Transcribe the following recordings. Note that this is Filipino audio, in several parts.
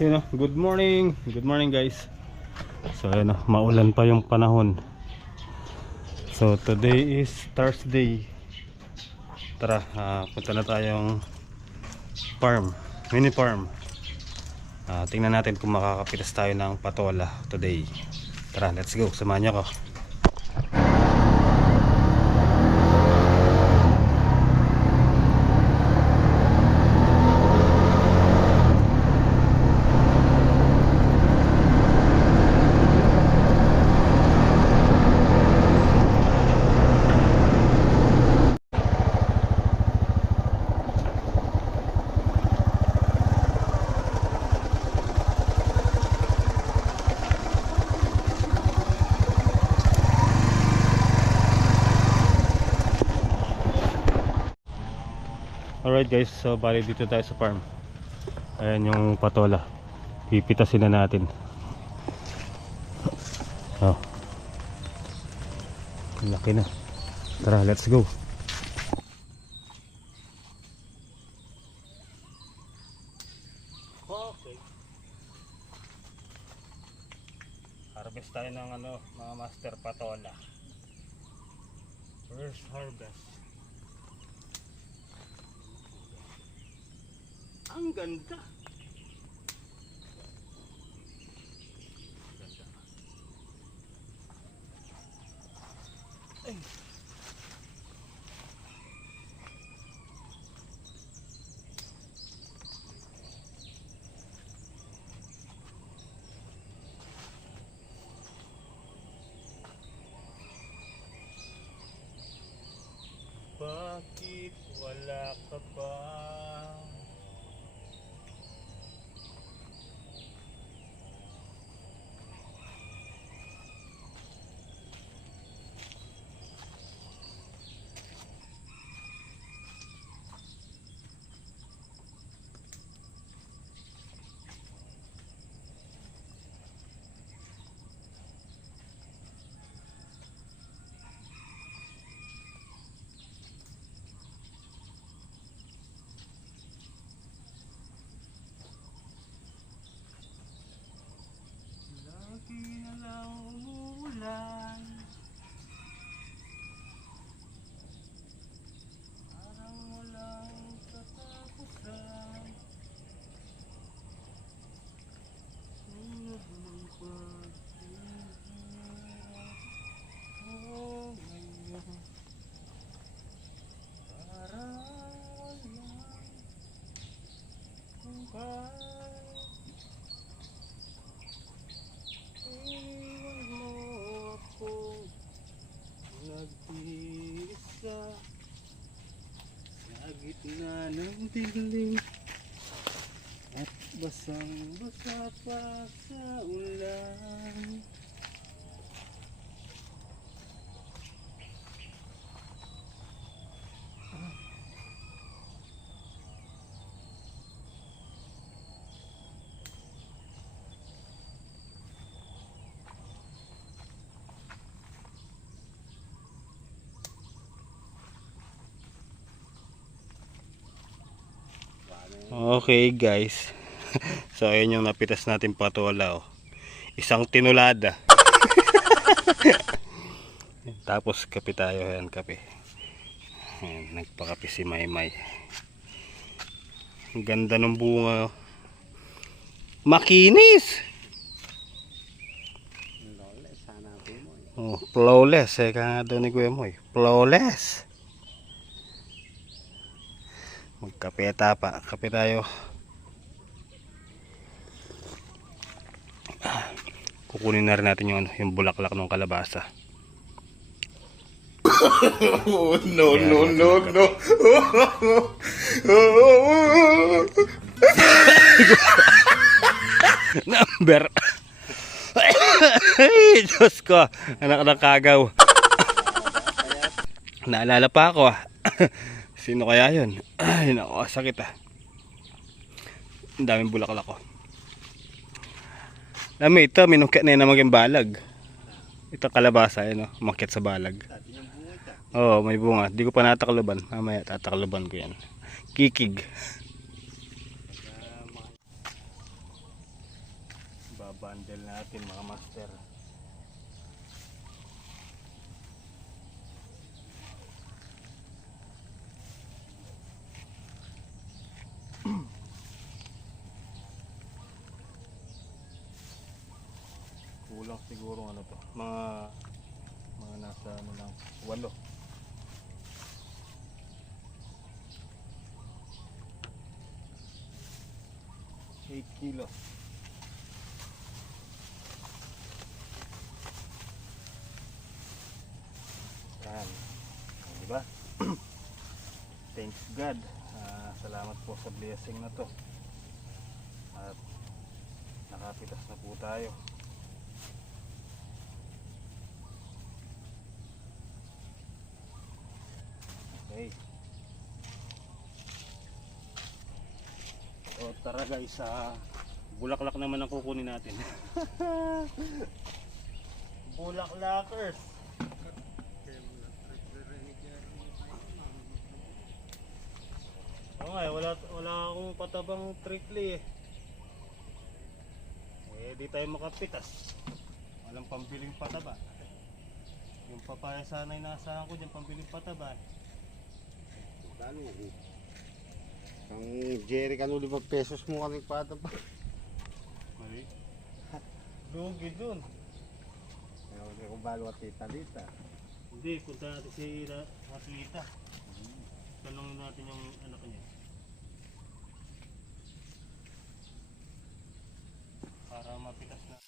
Yun o, good morning. Good morning guys. So ayun o, maulan pa yung panahon. So today is Thursday. Tara, punta na tayong farm, mini farm. Tingnan natin kung makakapitas tayo ng patola today. Tara, let's go, samahan niyo ako. Alright guys, so bali dito tayo sa farm. Ayan yung patola. Pipitasin na natin. Oh. Laki na. Tara, let's go. Okay. Harvest tayo ng mga master patola. First harvest. Ang ganda. Ay. Bakit wala ka ba? Lagi na lang umuulan. Parang walang katapusan. Sunod ng paghihirap. Oh, ngayon. Parang walang hanggan. Iwan mo akong nag-iisa sa gitna ng dilim at basang-basa pa sa ulan. Okay guys. So ayun yung napitas natin patola oh. Isang tinulada. Tapos kape tayo, ayan kape. Ayan, nagpakape si Maymay. Ang ganda ng bunga oh. Makinis. Oh, flawless eh nga doon ni Kuya Moy. Flawless. Magkape tapa, kape tayo. Kukunin na rin natin yung bulaklak ng kalabasa. No, no, no, no. Number. Ay, Diyos ko. Anak ng kagaw. Naalala pa ako ah. Sino kaya yun? Ay, naku, sakit ah. Ang daming bulaklak ko. Dami ito, minungkit na yun na maging balag. Ito kalabasa, yun o, umakyat sa balag. Oo, may bunga. Di ko pa natakluban. Mamaya tatakluban ko yan. Kikig. bundle natin mga master. Kulang siguro ano to, mga nasa ano lang 8. 8 kilos. Yan. Diba? Thanks God. Salamat po sa blessing na to. At nakapitas na po tayo. Okay. O tara guys, bulaklak naman ang kukunin natin. Bulaklakers. Oo nga, wala akong patabang trickly eh. Di tayo makapitas. Walang pambiling pataba. Yung papaya sana yung naasahan ko dyan, pambiling pataba. Ano? Ang Jerry ka 5 pesos mo kaming pata pa. Mali. Lugi dun. Ayaw ko balo at tita-lita. Hindi, punta natin si Makita. Tanongin natin yung anak niya. Para mapitas na.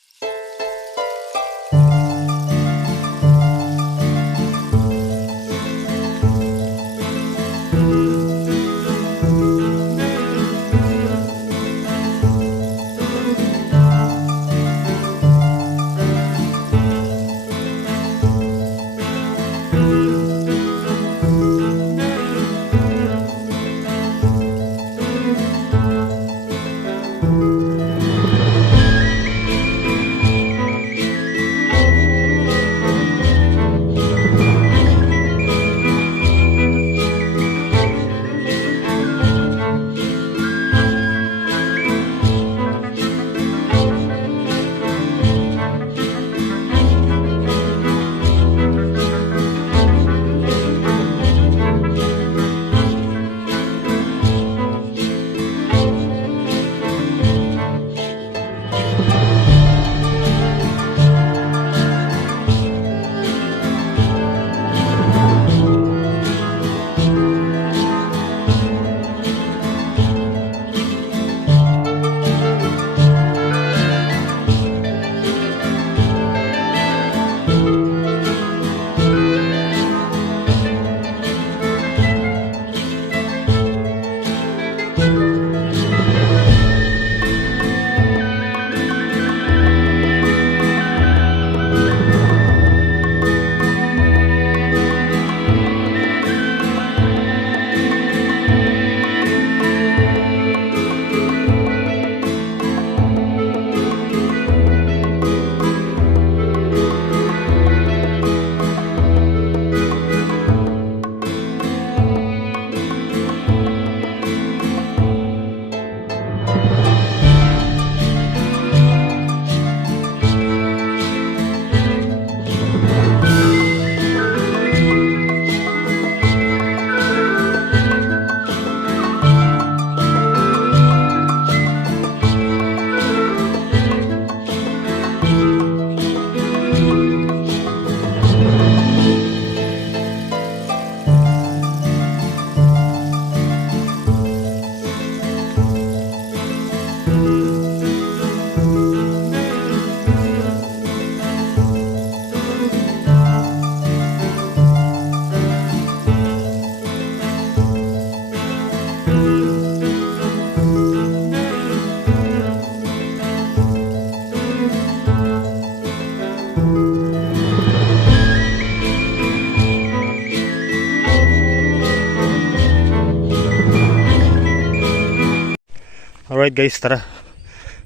Alright guys, tara.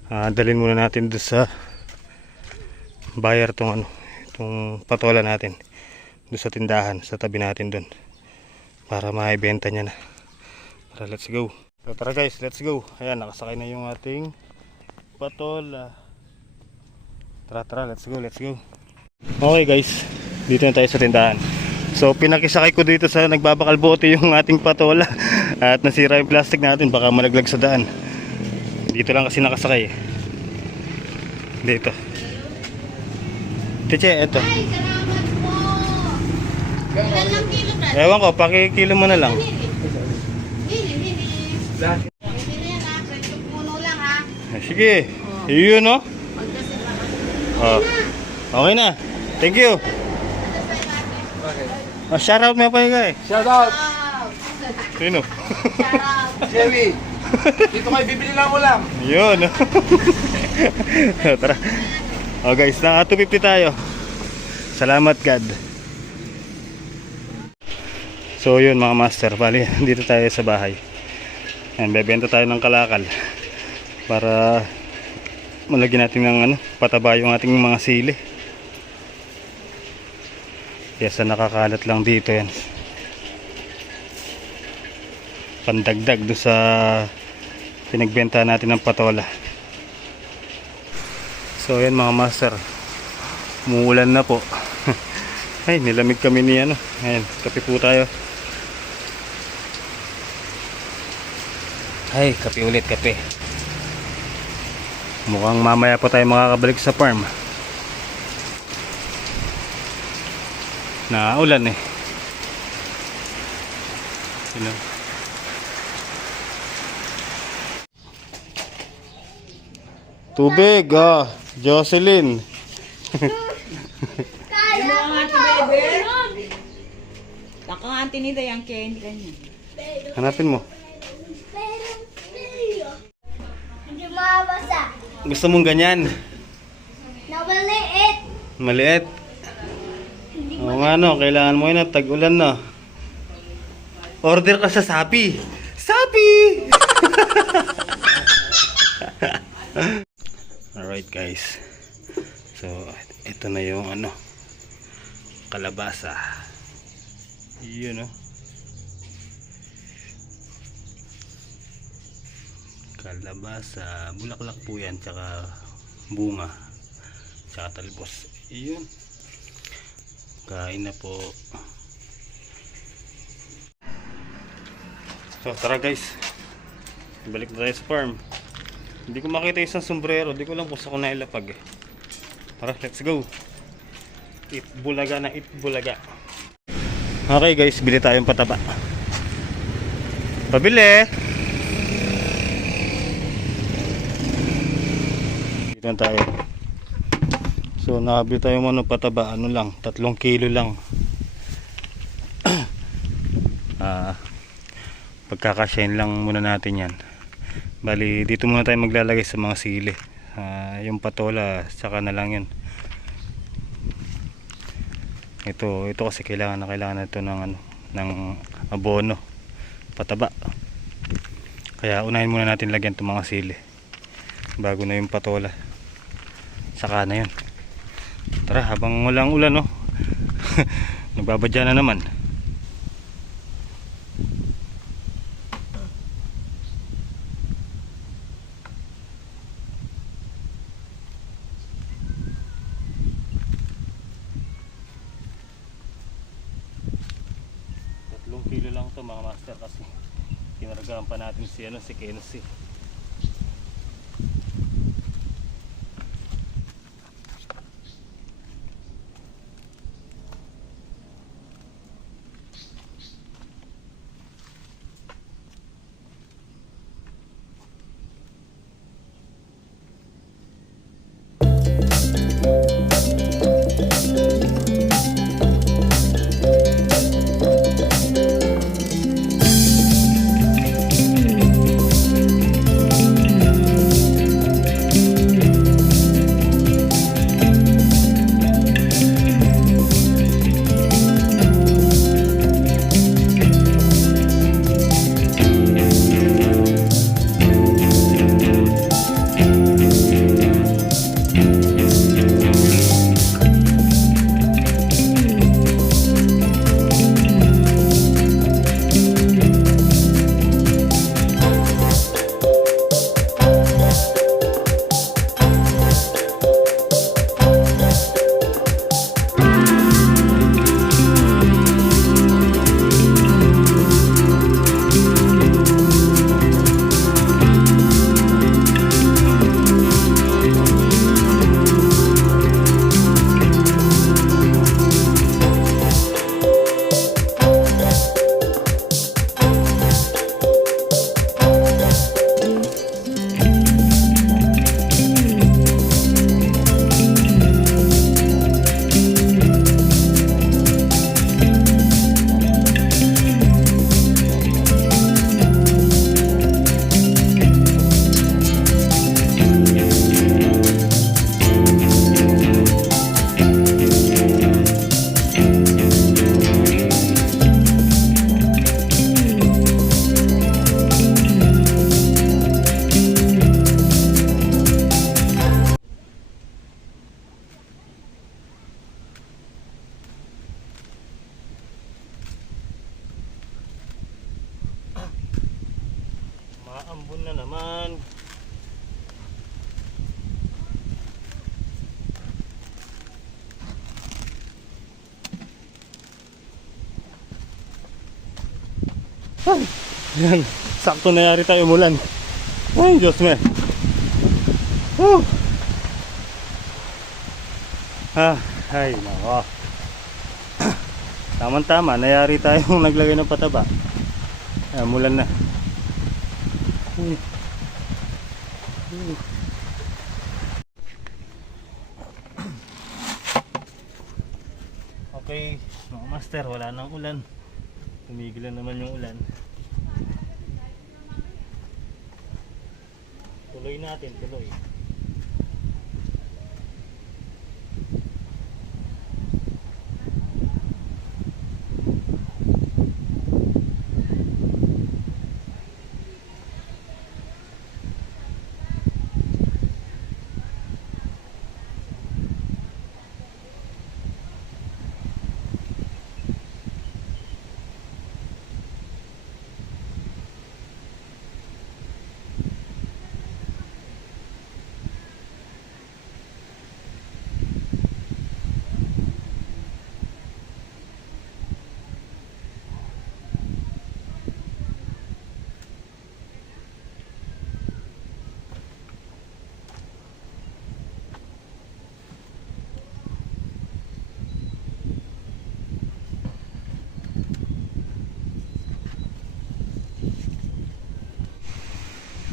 Dalhin muna natin doon sa buyer itong patola natin. Doon sa tindahan, sa tabi natin doon. Para maibenta niya na. Tara, let's go. So, tara guys, let's go. Ayan, nakasakay na yung ating patola. Tara, let's go. Okay guys, dito na tayo sa tindahan. So pinakisakay ko dito sa nagbabakal bote yung ating patola at nasira yung plastic natin, baka malaglag sa daan. Dito lang kasi nakasakay. Dito. Tiche, eto. Ay, salamat po. Ilan lang kilo, brad? Ewan ko, pakikilo mo na lang. Hili. Pwede na yan, ha? Presyo puno lang, ha? Sige, yun no? Magkasi pa. Oh. Okay na. Thank you. Oh, shoutout mo pa yung Shout out! Wow! Sino? Sarap! Jerry! Dito kayo, bibili lang mo lang. Yun. Tara. Oh guys, naka 250 tayo. Salamat God. So yun mga master, bali dito tayo sa bahay. Ayan, bebenta tayo ng kalakal para malagyan natin ng pataba yung ating mga sili. Kesa nakakalat lang dito yan. Pandagdag do sa pinagbenta natin ng patola. So yan mga master, umuulan na po. Ay, nilamig kami ni Ayan, kape po tayo. Ay, kape ulit, kape. Mukhang mamaya pa tayo makakabalik sa farm. Na ulan eh. Sino? Tubig, Jocelyn. Ako ang tinida yung candy kanya. Hanapin mo. Hindi mabasa. Gusto mong ganyan? Nawaliit. Maliit. Oo nga no, kailangan mo yun at tag-ulan na. Order ka sa Shopee. Shopee! Alright guys. So, ito na yung kalabasa. Yun kalabasa. Bulaklak po yan, tsaka bunga. Tsaka talbos. Yun. Kain na po. So tara guys, balik na tayo sa farm. Hindi ko makita isang sombrero. Hindi ko lang kung saan ko nailapag. Tara, let's go. Eat bulaga na eat bulaga. Okay guys, bili tayong pataba. Pabili. Dito na tayo. So nakabili tayong pataba, lang, 3 kilo lang. Pagkakasyahin lang muna natin yan. Bali dito muna tayo maglalagay sa mga sili. Yung patola saka na lang yan. Ito kasi kailangan na ito ng abono, pataba. Kaya unahin muna natin lagyan itong mga sili bago na yung patola, saka na yun. Tara, habang walang ulan nagbabadya na naman. Kilo lang to mga master kasi kinaragahan pa natin si Kenzie. Aambon na naman. Ay, yan. Sakto na yari tayo umulan. Ay, Diyos me. Woo! Ay, nako. Tama-tama, nayari tayong naglagay ng pataba. Ay, umulan na. Uy. Okay, mga master, wala nang ulan. Tumigil na naman yung ulan. Tuloy natin, tuloy.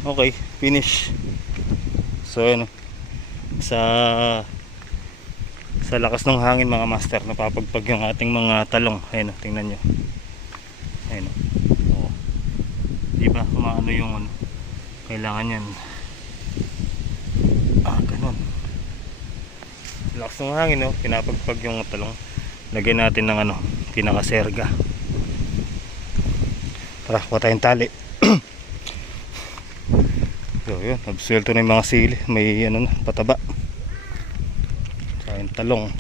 Okay, finish. So ano, sa lakas ng hangin mga master, napapagpag yung ating mga talong. Ayun, tingnan nyo. Ayun, oh. Diba, umaano yung ano, kailangan yan. Ganun. Lakas ng hangin, oh, pinapagpag yung talong. Lagyan natin ng ano, pinakaserga. Tara, kuha tayong tali. So yun, absuelto na yung mga sili. May ano na, pataba. Saka yung talong.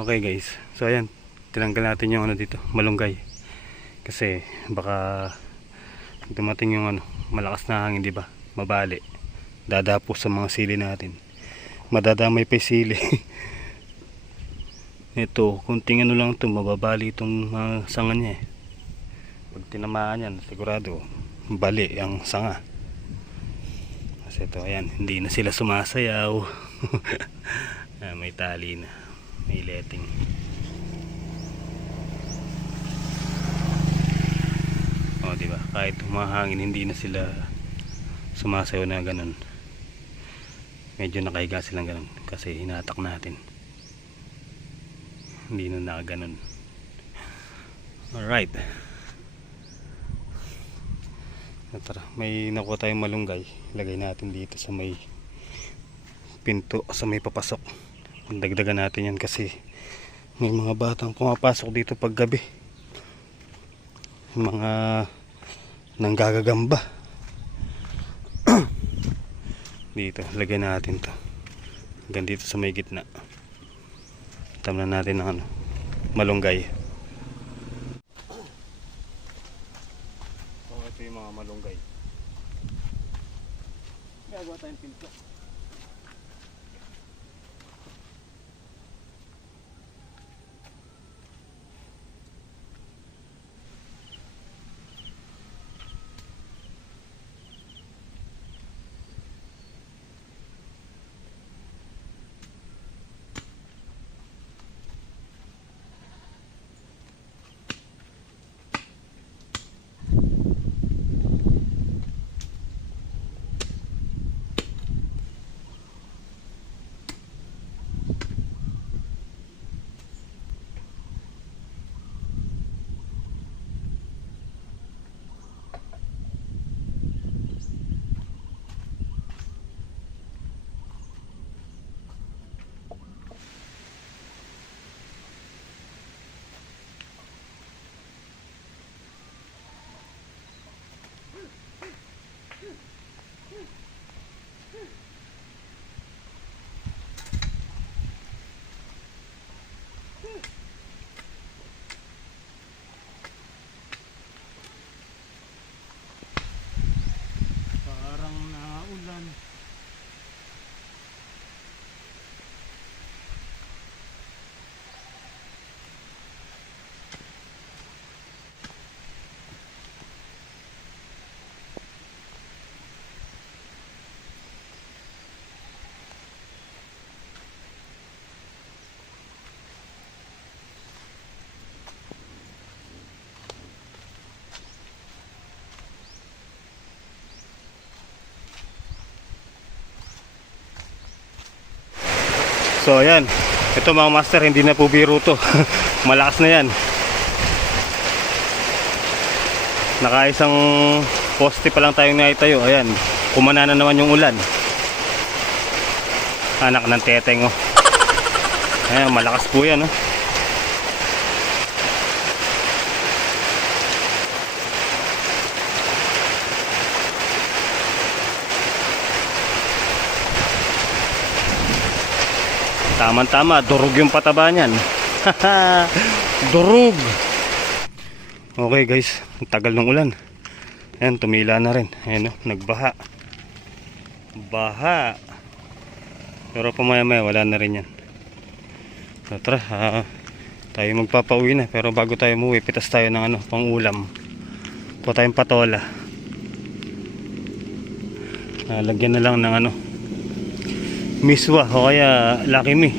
Okay guys, so ayan, tinanggal natin yung ano dito, malunggay. Kasi baka dumating yung ano, malakas na hangin, di ba? Mabali. Dadapo sa mga sili natin. Madadamay pa yung sili. Ito, kunting ano lang ito, mababali itong sanga niya eh. Pag tinamaan yan, sigurado bali ang sanga. Kasi ito, ayan, hindi na sila sumasayaw. May tali na, may letting. O, diba? Kahit humahangin, hindi na sila sumasayaw na ganun. Medyo nakahiga silang ganun kasi hinatak natin. Hindi na nakaganon. Alright. Tara, may nakuha tayong malunggay. Lagay natin dito sa may pinto, sa may papasok. Dagdagan natin yan kasi may mga batang pumapasok dito pag gabi. Mga nanggagagamba. Dito, lagay natin to. Hanggang dito sa may gitna. Tamnan natin ng ano, malunggay. So, ito yung mga malunggay. Gagawa tayong pinto. Parang naulan. So ayan, ito mga master, hindi na po biro to. Malakas na yan. Nakaisang poste pa lang tayong naitayo. Ayan, kumana na naman yung ulan. Anak ng teteng oh. Ayan, malakas po yan oh. Tama-tama, durog yung pataba niyan. Durog. Okay guys, ang tagal ng ulan. Ayan, tumila na rin. Ayan o, nagbaha. Baha. Pero pamaya-maya, wala na rin yan. So, tara, tayo magpapauwi na. Pero bago tayo umuwi, pitas tayo ng ano, pang ulam. Ito tayong patola. Lagyan na lang ng ano, miswa o kaya Lucky Me.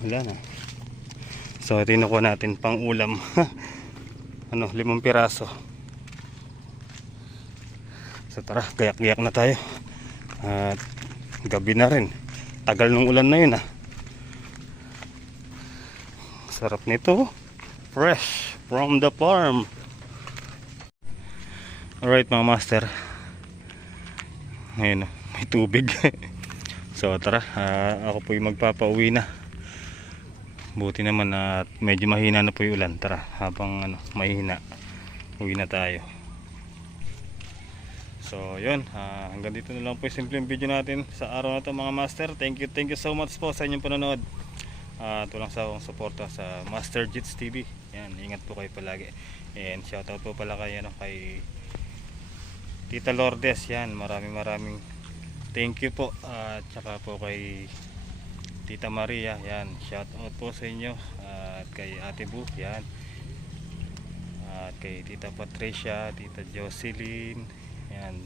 Wala na. So ito ko natin pang ulam. Ano, 5 piraso. So tara, gayak-gayak na tayo. At gabi na rin. Tagal ng ulan na yun ah. Sarap nito. Fresh from the farm. Alright mga master. Ayun, may tubig. So tara, ako po yung magpapauwi na. Buti naman at medyo mahina na po yung ulan. Tara, habang ano, mahina, uwi na tayo. So yun, hanggang dito na lang po yung simpleng video natin sa araw na to mga master. Thank you so much po sa inyong panonood. Tulang sa akong suporta sa Master Jits TV. Yan, ingat po kayo palagi. And shoutout po pala kay, kay Tita Lourdes. Yan, maraming thank you po. At saka po kay Tita Maria. Yan, shoutout po sa inyo. At kay Ate Bu. Yan. At kay Tita Patricia, Tita Jocelyn. Yan.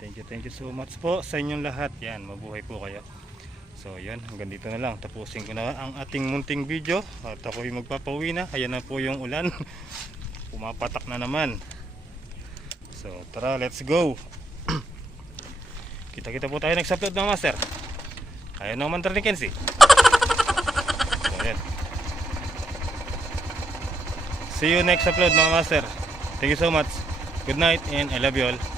Thank you so much po sa inyong lahat. Yan, mabuhay po kayo. So yun, hanggang dito na lang. Tapusin ko na ang ating munting video. At ako'y magpapauwi na. Ayan na po yung ulan. Pumapatak na naman. So tara, let's go. Kita-kita po tayo next upload mga master. Ayan ang mantra ni Kenzie. So yan. See you next upload mga master. Thank you so much. Good night and I love you all.